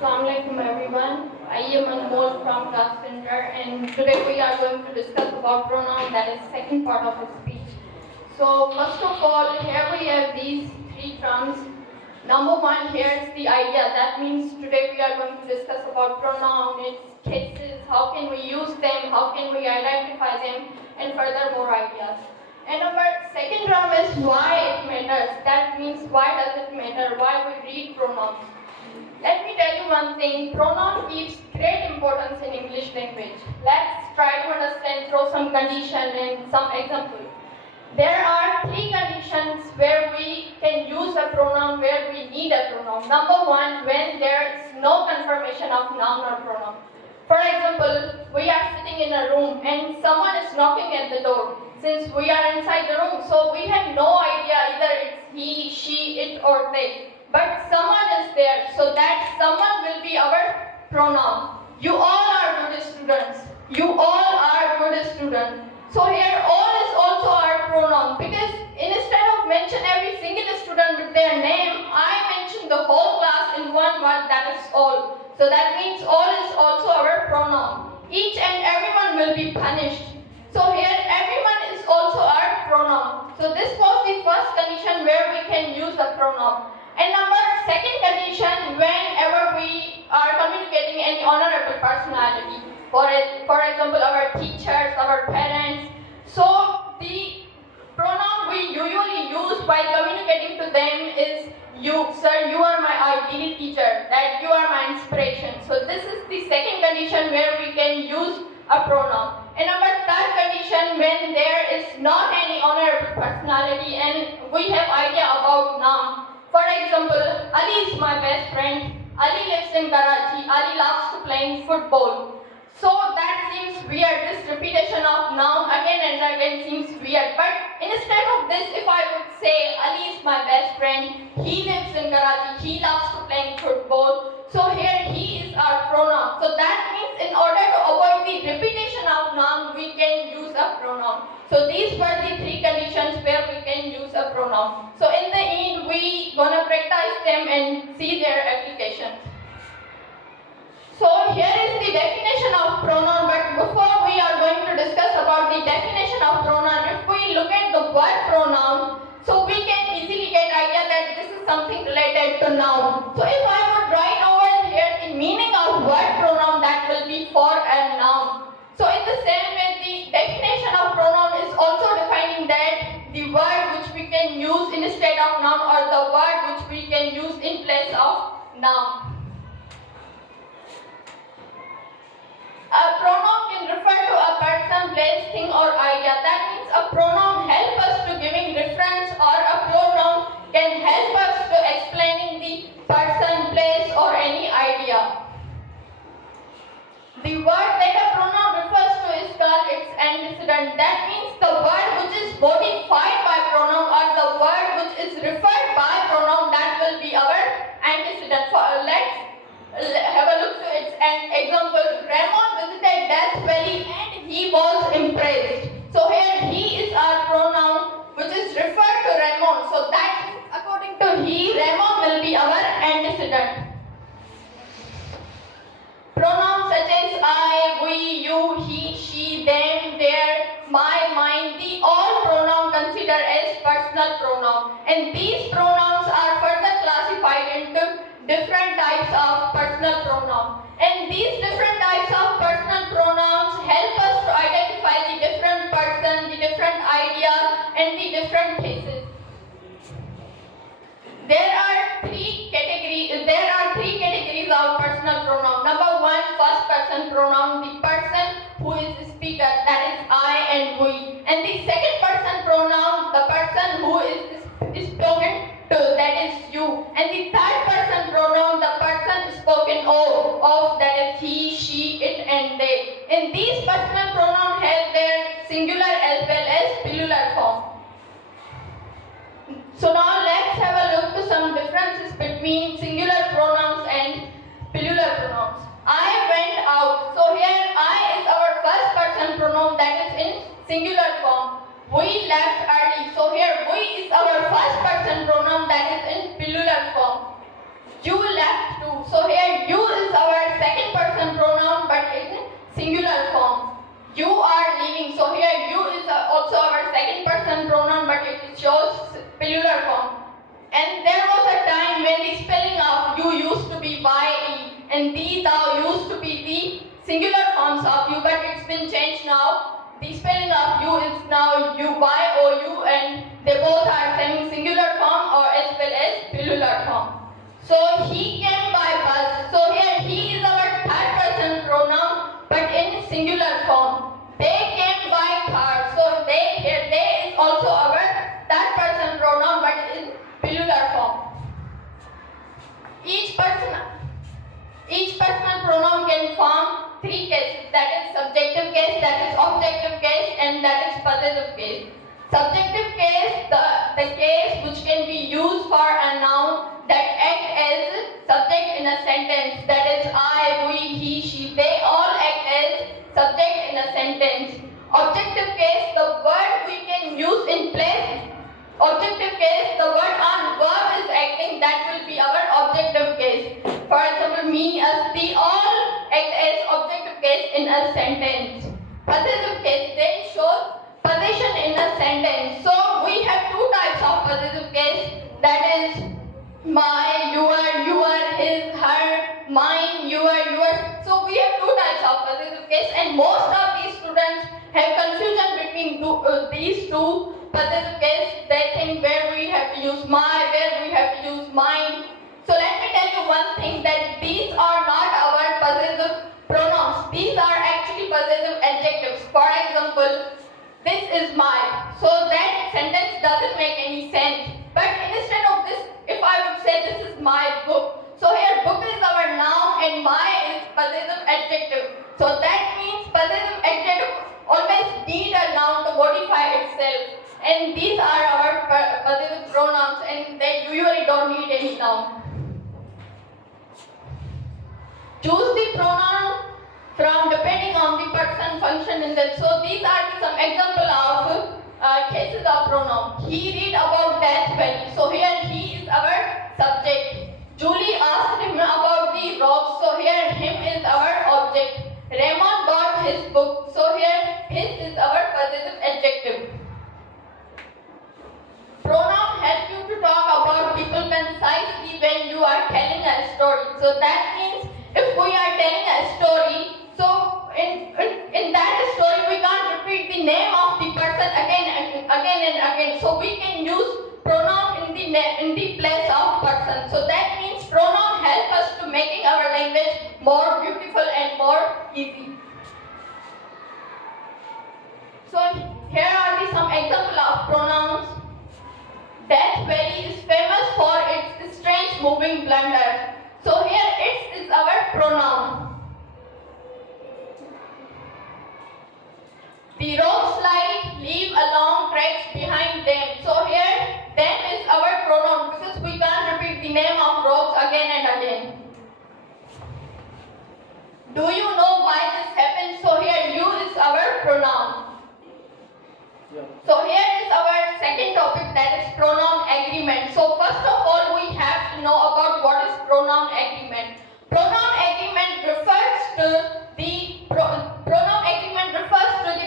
Assalamu alaikum everyone. I am Anmol from class center and today we are going to discuss about pronoun, that is second part of the speech. So first of all, here we have these three terms. Number one, here's the idea. That means today we are going to discuss about pronoun, its cases, how can we use them, how can we identify them, and further more ideas. And our second term is why it matters. That means why does it matter, why we read pronouns. Let me tell you one thing, pronoun keeps great importance in English language. Let's try to understand through some condition and some example. There are three conditions where we can use a pronoun, where we need a pronoun. Number one, when there is no confirmation of noun or pronoun. For example, we are sitting in a room and someone is knocking at the door. Since we are inside the room, so we have no idea either it's he, she, it or they. But someone is there, so that someone will be our pronoun. You all are good students. You all are good students. So here all is also our pronoun, because instead of mention every single student with their name, I mention the whole class in one word, that is all. So that means all is also our pronoun. Each and everyone will be punished. So here everyone is also our pronoun. So this was the first condition where we can use the pronoun. And second condition, whenever we are communicating any honorable personality, for example, our teachers, our parents. So the pronoun we usually use while communicating to them is you, sir, you are my ideal teacher, that you are my inspiration. So this is the second condition where we can use a pronoun. And third condition, when there is not any honorable personality and we have idea about noun. For example, Ali is my best friend. Ali lives in Karachi. Ali loves to play football. So that seems weird. This repetition of noun again and again seems weird. But instead of this, if I would say Ali is my best friend, he lives in Karachi, he loves to play football. So here he is our pronoun. So that means in order to avoid the repetition of noun, we can use a pronoun. So these were the three conditions where we can use a pronoun. So in the end, we gonna practice them and see their applications. So here is the definition of pronoun, but before we are going to discuss about the definition of pronoun, if we look at the word pronoun, so we can easily get idea that this is something related to noun. So if I would write over here the meaning of word pronoun, that will be for a noun. So in the same way, the definition of pronoun is also defining that the word which we can use instead of noun or the word which we can use in place of noun. A pronoun can refer to a person, place, thing or idea. That means a pronoun helps us to giving reference, or a pronoun can help us to explaining the person, place or any idea. The word that a pronoun refers to is called its antecedent. That means the word which is modified by pronoun or the word which is referred by pronoun, that will be our antecedent. Let's have a look to its example. Ramon visited Death Valley and he was impressed. So here he is our pronoun which is referred to Ramon. So that is according to he, Ramon will be our antecedent. Pronouns such as I, we, you, he, she, them, their, my, mine, the all pronoun considered as personal pronoun. And these pronouns are further classified into different types of personal pronoun. And these different types of personal pronouns help us to identify the different person, the different ideas, and the different cases. There are three categories of personal pronoun. Number one, first person pronoun, the person who is the speaker, that is I and we. And the second person pronoun, the person who is spoken to, that is you. And the third person pronoun, the person spoken of, that is he, she, it and they. And these personal pronouns have their singular as well as plural form. So now let's have a look to some differences between singular pronouns and plural pronouns. I went out. So here I is our first person pronoun, that is in singular form. We left early. So here we is our first person pronoun, that is in plural form. You left too. So here you singular form. You are leaving. So here you is also our second person pronoun, but it shows plural form. And there was a time when the spelling of you used to be ye, and thee, thou used to be the singular forms of you, but it's been changed now. The spelling of you is now you, y-o-u, and they both are having singular form or as well as plural form. So he came by bus. So here he is our third person pronoun, but in singular form. They came by car. So they is also our third person pronoun, but in plural form. Each personal pronoun can form three cases, that is subjective case, that is objective case, and that is possessive case. Subjective case, the case which can be used for a noun that act as subject in a sentence, that is I, we, he, she, they all act as subject in a sentence. Objective case, the word we can use in place. Objective case, the word on verb is acting, that will be our objective case. For example, me, us, they all act as objective case in a sentence. Possessive case then shows possession in a sentence. So we have two types of possessive case, that is my, your, his, her, mine, yours. So we have two types of possessive case, and most of these students have confusion between these two possessive case. They think where we have to use my, where we have to use mine. So let me tell you one thing, that these are not our possessive pronouns. These are actually possessive adjectives. For example, this is my. So that sentence doesn't make any sense. But instead of this, if I would say this is my book. So here book is our noun and my is possessive adjective. So that means possessive adjective always need a noun to modify itself. And these are our possessive pronouns, and they usually don't need any noun. Choose the pronoun from depending on the person, function, and that. So these are some example of cases of pronoun. He read about Death Valley. So here he is our subject. Julie asked him about the rocks. So here him is our object. Raymond bought his book. So here his is our possessive adjective. Pronoun help you to talk about people concisely when you are telling a story. So that means if we are telling a story, so in that story we can't repeat the name of the person again and again. So we can use pronoun in the place of person. So that means pronoun help us to making our language more beautiful and more easy. So here are some examples of pronouns. Death Valley is famous for its strange moving blunder. So here it is our pronoun. The rock slide leave a long tracks behind them. So here them is our pronoun because we can't repeat the name of rocks again and again. Do you know why this happens? So here you is our pronoun. So here is our second topic, that is pronoun agreement. So first of all we have to know about what is pronoun agreement. Pronoun agreement refers to the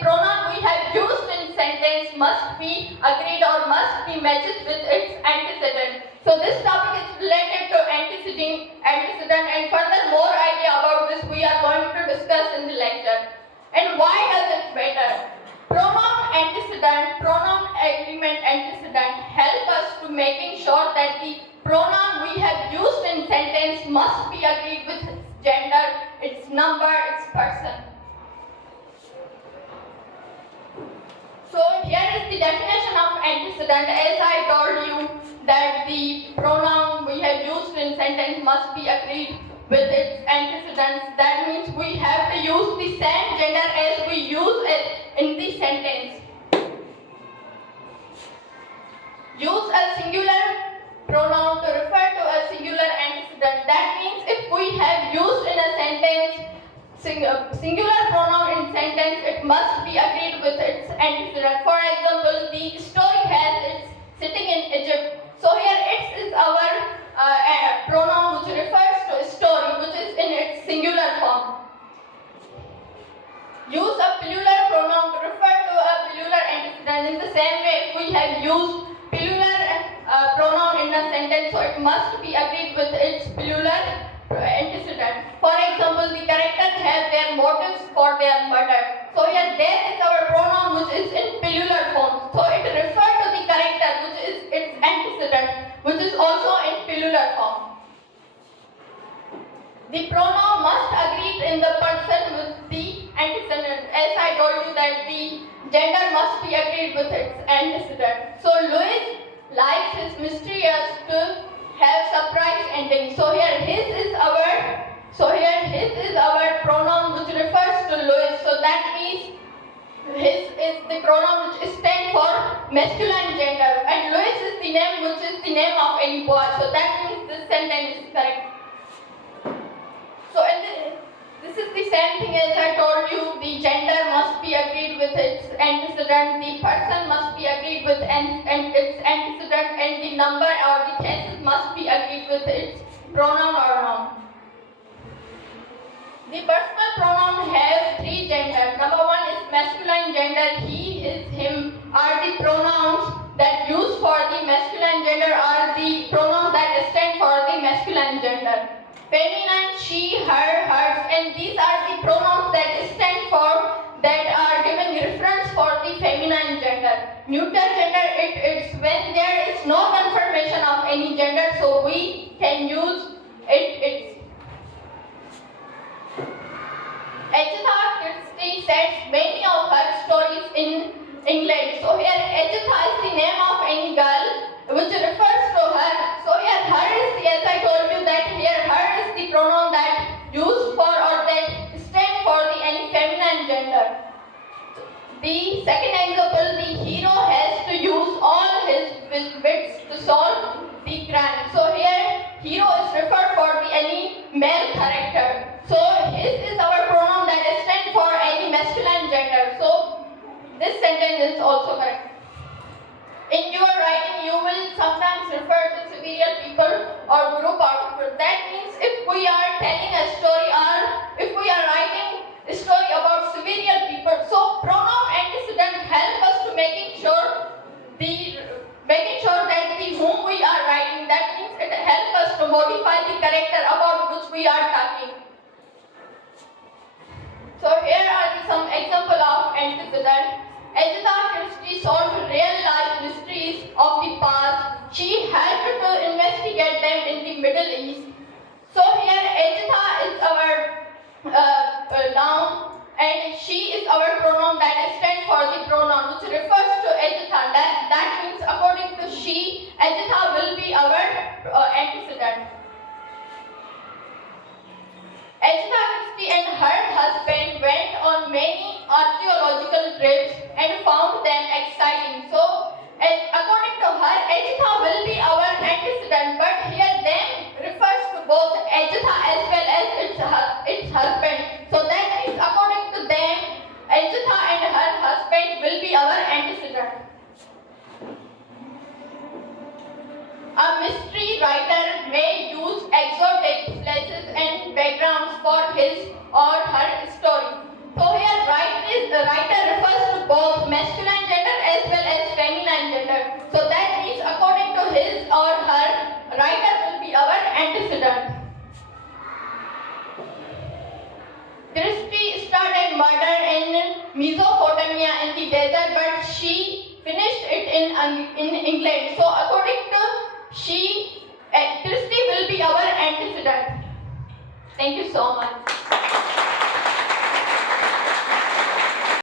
pronoun we have used in sentence must be agreed or must be matched with its antecedent. So this topic is related to antecedent, and further more idea about this we are going to discuss in the lecture. And why does it matter? Pronoun antecedent, pronoun agreement antecedent help us to making sure that the pronoun we have used in sentence must be agreed with its gender, its number, its person. So here is the definition of antecedent. As I told you that the pronoun we have used in sentence must be agreed with its antecedents. That means we have to use the same gender as we use it in the sentence. Use a singular pronoun to refer to a singular antecedent. That means if we have used in a sentence singular pronoun in sentence, it must be agreed with its antecedent. For example, the story has its sitting in Egypt. So here it is our pronoun which refers to a story, which is in its singular form. have used plural pronoun in a sentence, so it must be agreed with its plural antecedent. For example, the characters have their motives for their murder. So here there is our pronoun which is in plural form. So it refers to the character which is its antecedent, which is also in plural form. The pronoun must agree in the person with the antecedent. As I told you that the gender must be agreed with its antecedent. So Louis likes his mysterious to have surprise ending. So here his is our pronoun which refers to Louis. So that means his is the pronoun which stands for masculine gender, and Louis is the name which is the name of any boy. So that means this sentence is correct. So this is the same thing as I told you. The gender must be agreed with its antecedent. The person must be agreed with its antecedent, and the number or the cases must be agreed with its pronoun or noun. The personal pronoun has three genders. Number one is masculine gender. He, his, him are the pronouns that used for the masculine gender, are the pronouns that stand for the masculine gender. Feminine, she, her, hers, and these are the pronouns that stand for, that are giving reference for the feminine gender. Neuter gender, it's when there is no confirmation of any gender, so we can use it's. Agatha Christie sets many of her stories in England. So here Agatha is the name of any girl which refers to her. So here her is the, as I told you that here her is the pronoun that used for or that stand for the any feminine gender. The second example, the hero has to use all his wits to solve the crime. So here hero is referred for the any male character. So his is our pronoun that stands for any masculine gender. So this sentence is also correct. In your writing, you will sometimes refer to several people or group of people. That means if we are telling a story or if we are writing a story about several people, so pronoun antecedent help us to making sure that the whom we are writing. That means it helps us to modify the character about which we are talking. So here are some examples of antecedent. Agatha Christie solved real-life mysteries of the past. She helped to investigate them in the Middle East. So here Agatha is our noun, and she is our pronoun that stands for the pronoun which refers to Agatha. That means according to she, Agatha will be our antecedent. Agatha Christie and her husband went on many archaeological trips and found them exciting. So, according to her, Agatha will be our antecedent, but here them refers to both Agatha as well as its husband. So that means according to them, Agatha and her husband will be our antecedent. A mystery writer may use exotic places and backgrounds for his or her story. So here the writer refers to both masculine gender as well as feminine gender. So that means according to his or her, writer will be our antecedent. Christie started murder in Mesopotamia in the desert, but she finished it in England. So according to she, Christie will be our antecedent. Thank you so much.